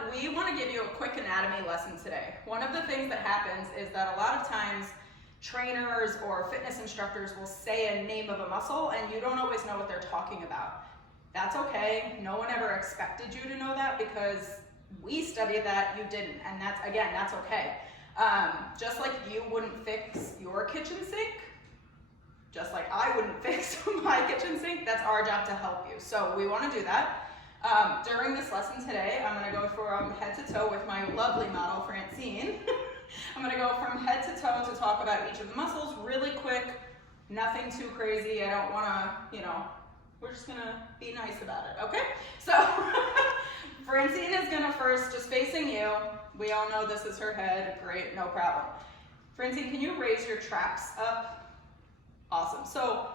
but we want to give you a quick anatomy lesson today. One of the things that happens is that a lot of times trainers or fitness instructors will say a name of a muscle and you don't always know what they're talking about. That's okay. No one ever expected you to know that because we studied that, you didn't, and that's okay. Just like you wouldn't fix your kitchen sink, just like I wouldn't fix my kitchen sink, that's our job to help you. So we want to do that. During this lesson today, I'm going to go from head to toe with my lovely model, Francine. I'm going to go from head to toe to talk about each of the muscles really quick, nothing too crazy. I don't want to, we're just going to be nice about it, okay? So Francine is going to first, just facing you, we all know this is her head, great, no problem. Francine, can you raise your traps up? Awesome. So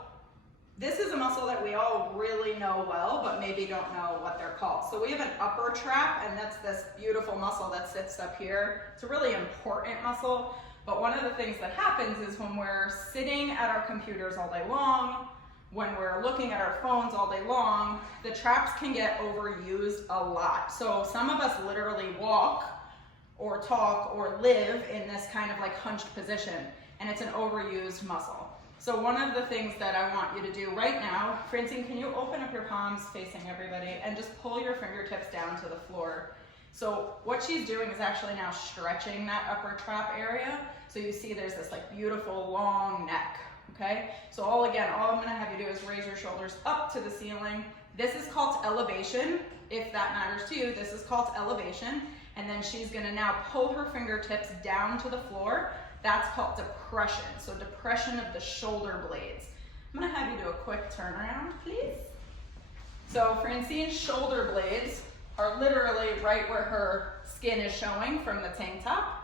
this is a muscle that we all really know well, but maybe don't know what they're called. So we have an upper trap, and that's this beautiful muscle that sits up here. It's a really important muscle, but one of the things that happens is when we're sitting at our computers all day long, when we're looking at our phones all day long, the traps can get overused a lot. So some of us literally walk or talk or live in this kind of like hunched position, and it's an overused muscle. So one of the things that I want you to do right now, Francine, can you open up your palms facing everybody and just pull your fingertips down to the floor. So what she's doing is actually now stretching that upper trap area. So you see there's this like beautiful long neck, okay? So all I'm gonna have you do is raise your shoulders up to the ceiling. This is called elevation. If that matters to you, this is called elevation. And then she's gonna now pull her fingertips down to the floor. That's called depression. So depression of the shoulder blades. I'm gonna have you do a quick turnaround, please. So Francine's shoulder blades are literally right where her skin is showing from the tank top.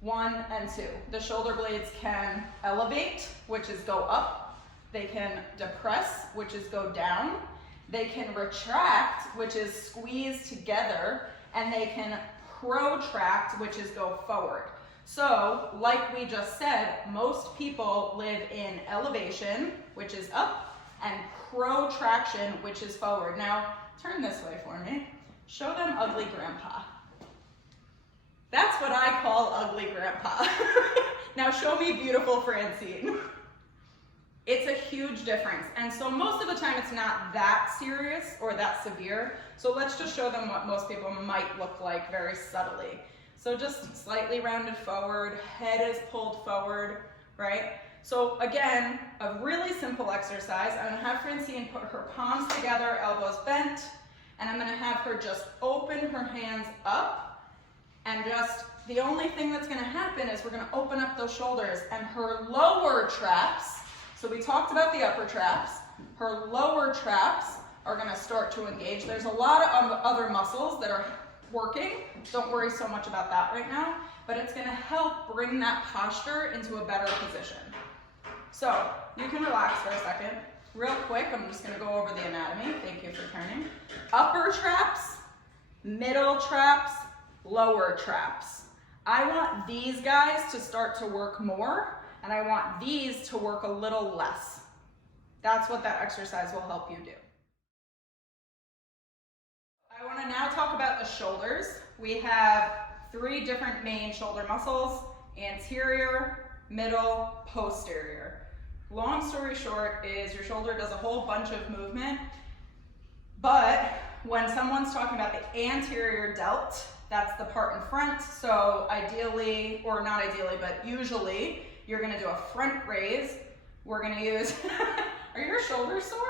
1 and 2. The shoulder blades can elevate, which is go up. They can depress, which is go down. They can retract, which is squeeze together. And they can protract, which is go forward. So, like we just said, most people live in elevation, which is up, and protraction, which is forward. Now, turn this way for me. Show them ugly grandpa. That's what I call ugly grandpa. Now show me beautiful Francine. It's a huge difference. And so most of the time it's not that serious or that severe. So let's just show them what most people might look like very subtly. So just slightly rounded forward, head is pulled forward, right? So again, a really simple exercise. I'm gonna have Francine put her palms together, elbows bent, and I'm gonna have her just open her hands up, and just, the only thing that's gonna happen is we're gonna open up those shoulders, and her lower traps, so we talked about the upper traps, her lower traps are gonna start to engage. There's a lot of other muscles that are working. Don't worry so much about that right now, but it's gonna help bring that posture into a better position. So you can relax for a second. Real quick, I'm just gonna go over the anatomy. Thank you for turning. Upper traps, middle traps, lower traps. I want these guys to start to work more, and I want these to work a little less. That's what that exercise will help you do. I want to now talk about the shoulders. We have 3 different main shoulder muscles: anterior, middle, posterior. Long story short is your shoulder does a whole bunch of movement, but when someone's talking about the anterior delt, that's the part in front. So ideally, or not ideally, but usually, you're going to do a front raise. We're going to use, are your shoulders sore?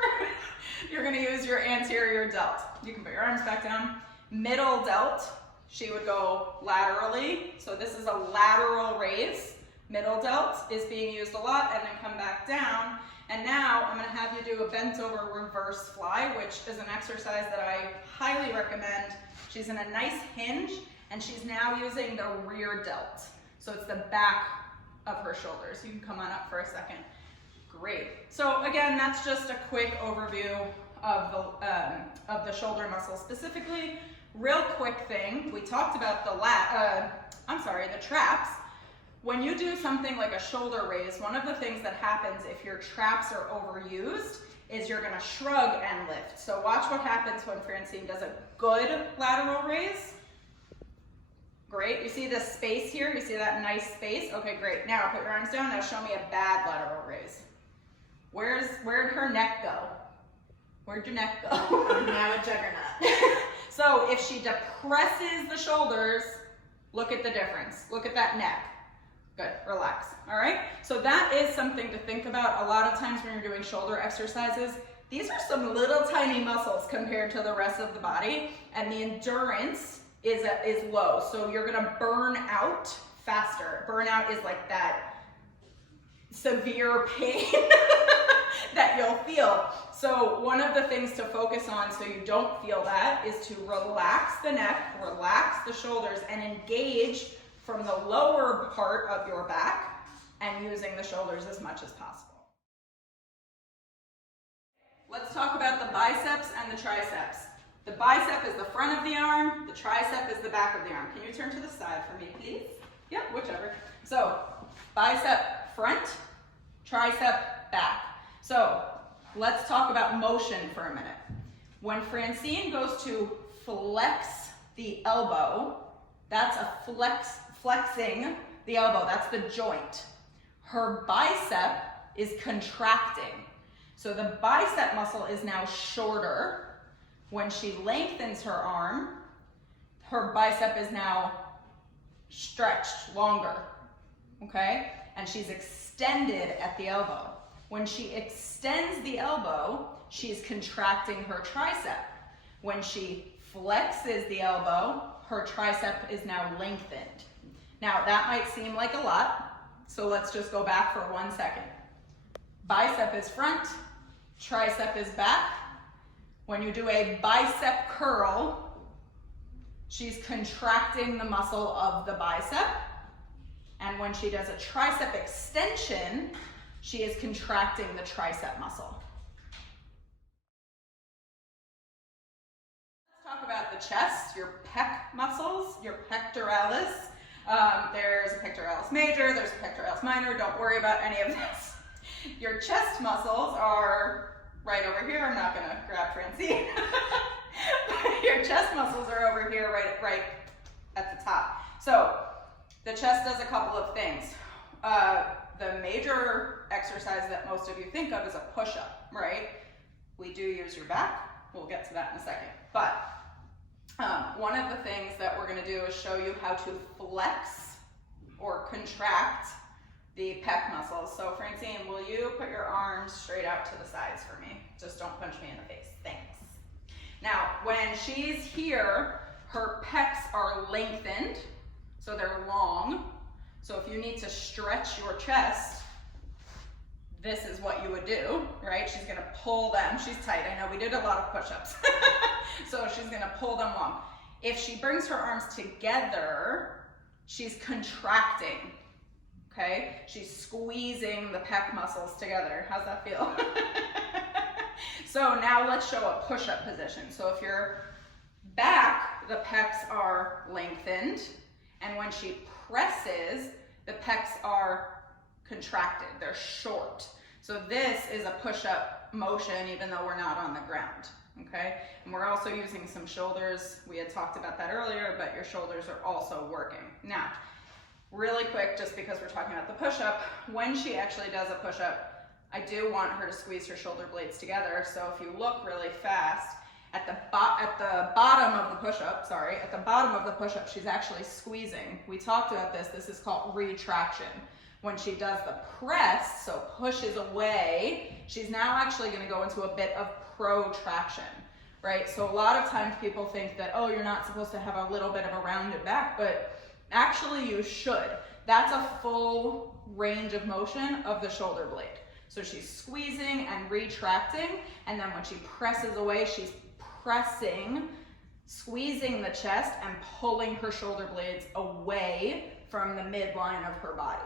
You're going to use your anterior delt. You can put your arms back down. Middle delt, she would go laterally. So this is a lateral raise. Middle delt is being used a lot, and then come back down. And now I'm going to have you do a bent over reverse fly, which is an exercise that I highly recommend. She's in a nice hinge, and she's now using the rear delt. So it's the back of her shoulders. You can come on up for a second. Great. So again, that's just a quick overview of the shoulder muscle specifically. Real quick thing, we talked about the traps. When you do something like a shoulder raise, one of the things that happens if your traps are overused is you're gonna shrug and lift. So watch what happens when Francine does a good lateral raise. Great. You see this space here? You see that nice space? Okay, great. Now put your arms down. Now show me a bad lateral raise. Where'd her neck go? Where'd your neck go? Now a juggernaut. So if she depresses the shoulders, look at the difference. Look at that neck. Good, relax, all right? So that is something to think about. A lot of times when you're doing shoulder exercises, these are some little tiny muscles compared to the rest of the body, and the endurance is low. So you're gonna burn out faster. Burnout is like that severe pain that you'll feel. So one of the things to focus on so you don't feel that is to relax the neck, relax the shoulders, and engage from the lower part of your back and using the shoulders as much as possible. Let's talk about the biceps and the triceps. The bicep is the front of the arm, the tricep is the back of the arm. Can you turn to the side for me, please? Yep, whichever. So bicep front, tricep back. So let's talk about motion for a minute. When Francine goes to flex the elbow, that's a flexing the elbow, that's the joint. Her bicep is contracting. So the bicep muscle is now shorter. When she lengthens her arm, her bicep is now stretched longer, okay? And she's extended at the elbow. When she extends the elbow, she's contracting her tricep. When she flexes the elbow, her tricep is now lengthened. Now that might seem like a lot, so let's just go back for 1 second. Bicep is front, tricep is back. When you do a bicep curl, she's contracting the muscle of the bicep. And when she does a tricep extension, she is contracting the tricep muscle. Let's talk about the chest, your pec muscles, your pectoralis. There's a pectoralis major, there's a pectoralis minor. Don't worry about any of this. Your chest muscles are right over here. I'm not gonna grab Francine. Your chest muscles are over here, right at the top. So the chest does a couple of things. The major exercise that most of you think of is a push-up, right? We do use your back. We'll get to that in a second. But one of the things that we're gonna do is show you how to flex or contract the pec muscles. So Francine, will you put your arms straight out to the sides for me? Just don't punch me in the face, thanks. Now, when she's here, her pecs are lengthened, so they're long. So if you need to stretch your chest, this is what you would do, right? She's gonna pull them. She's tight, I know we did a lot of push-ups. So she's gonna pull them long. If she brings her arms together, she's contracting, okay? She's squeezing the pec muscles together. How's that feel? So now let's show a push-up position. So if you're back, the pecs are lengthened, and when she presses, the pecs are contracted, they're short. So this is a push-up motion even though we're not on the ground, okay? And we're also using some shoulders. We had talked about that earlier, but your shoulders are also working. Now, really quick, just because we're talking about the push-up, when she actually does a push-up, I do want her to squeeze her shoulder blades together. So if you look really fast, at the bottom of the push-up, she's actually squeezing. We talked about this. This is called retraction. When she does the press, so pushes away, she's now actually going to go into a bit of protraction, right? So a lot of times people think that, oh, you're not supposed to have a little bit of a rounded back, but actually you should. That's a full range of motion of the shoulder blade. So she's squeezing and retracting, and then when she presses away, she's pressing, squeezing the chest and pulling her shoulder blades away from the midline of her body.